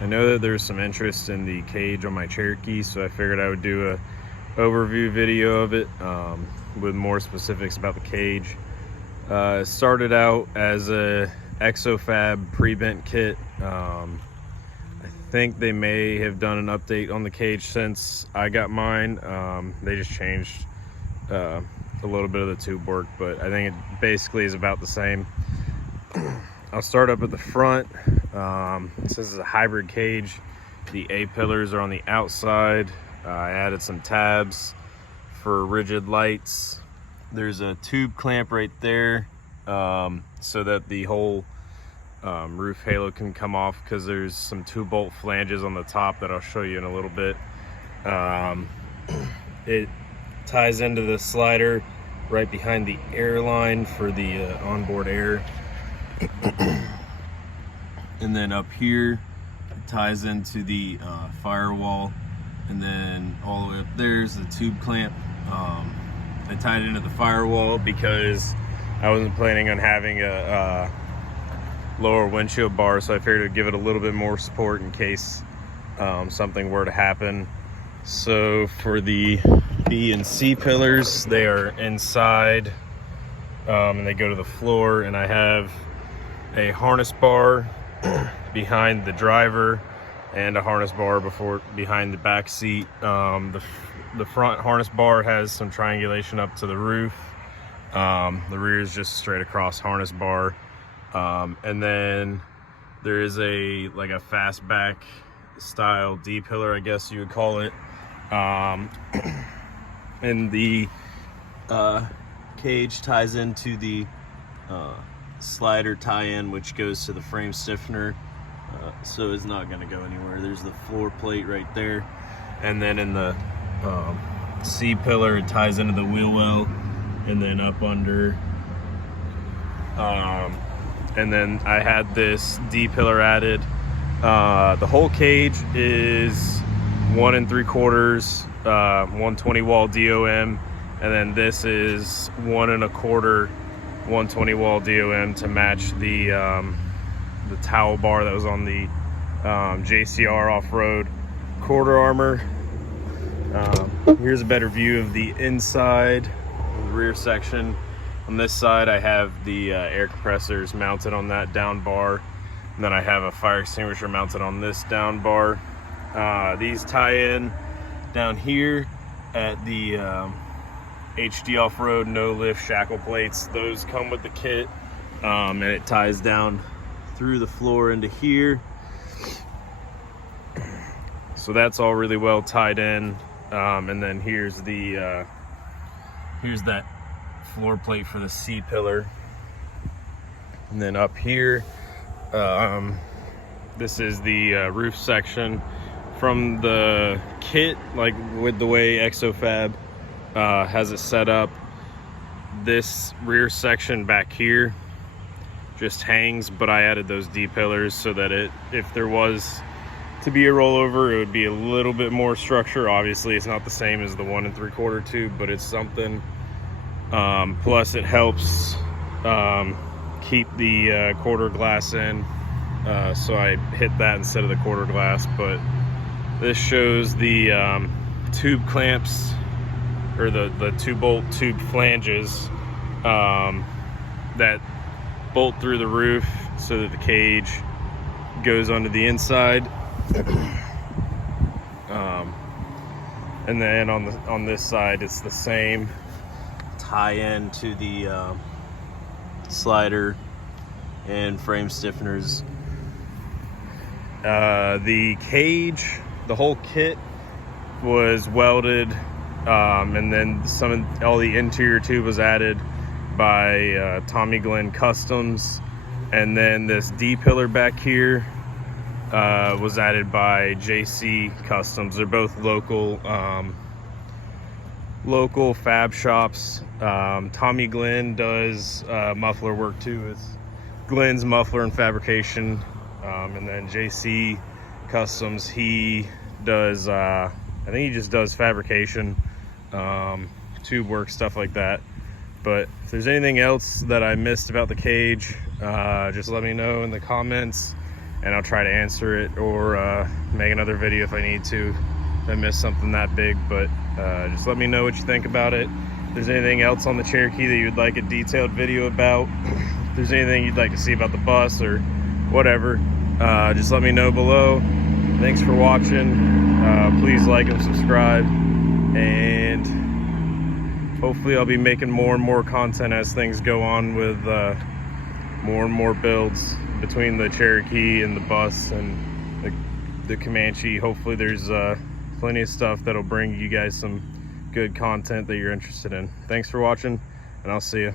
I know that there's some interest in the cage on my Cherokee, so I figured I would do a overview video of it with more specifics about the cage. It started out as a XO-Fab pre-bent kit. I think they may have done an update on the cage since I got mine. They just changed a little bit of the tube work, but I think it basically is about the same. I'll start up at the front. This is a hybrid cage. The A pillars are on the outside. I added some tabs for rigid lights. There's a tube clamp right there so that the whole roof halo can come off, because there's some 2-bolt flanges on the top that I'll show you in a little bit. It ties into the slider right behind the air line for the onboard air. And then up here it ties into the firewall, and then all the way up there's the tube clamp. I tied it into the firewall because I wasn't planning on having a lower windshield bar, so I figured it'd give it a little bit more support in case something were to happen. So for the B and C pillars, they are inside and they go to the floor, and I have a harness bar behind the driver and a harness bar behind the back seat. The front harness bar has some triangulation up to the roof. The rear is just straight across harness bar. And then there is a fastback style D pillar, I guess you would call it. And the cage ties into the slider tie-in, which goes to the frame stiffener, so it's not going to go anywhere. There's the floor plate right there, and then in the C pillar it ties into the wheel well, and then up under. And then I had this D pillar added. The whole cage is 1 3/4 120 wall DOM, and then this is 1 1/4 120 wall DOM to match the towel bar that was on the JCR off-road quarter armor. Here's a better view of the inside, the rear section. On this side I have the air compressors mounted on that down bar, and then I have a fire extinguisher mounted on this down bar. These tie in down here at the HD off-road no lift shackle plates. Those come with the kit, and it ties down through the floor into here, so that's all really well tied in. And then here's that floor plate for the C pillar, and then up here this is the roof section from the kit, like with the way XO-Fab has it set up. This rear section back here just hangs, but I added those D pillars so that if there was to be a rollover, it would be a little bit more structure. Obviously it's not the same as the 1 3/4 tube, but it's something. Plus it helps keep the quarter glass in, so I hit that instead of the quarter glass. But this shows the tube clamps, or the 2-bolt tube flanges that bolt through the roof so that the cage goes onto the inside. And then on this side it's the same tie-in to the slider and frame stiffeners. The cage, the whole kit was welded, and then all the interior tube was added by Tommy Glenn Customs, and then this D pillar back here was added by JC Customs. They're both local fab shops. Tommy Glenn does muffler work too. It's Glenn's Muffler and Fabrication. And then JC Customs, he does I think he just does fabrication, tube work, stuff like that. But if there's anything else that I missed about the cage, just let me know in the comments. and I'll try to answer it or make another video if I need to. If I missed something that big, but just let me know what you think about it. If there's anything else on the Cherokee that you'd like a detailed video about, if there's anything you'd like to see about the bus or whatever, just let me know below. Thanks for watching. Please like and subscribe, and hopefully I'll be making more and more content as things go on with more and more builds between the Cherokee and the bus and the Comanche. Hopefully there's plenty of stuff that'll bring you guys some good content that you're interested in. Thanks for watching, and I'll see you.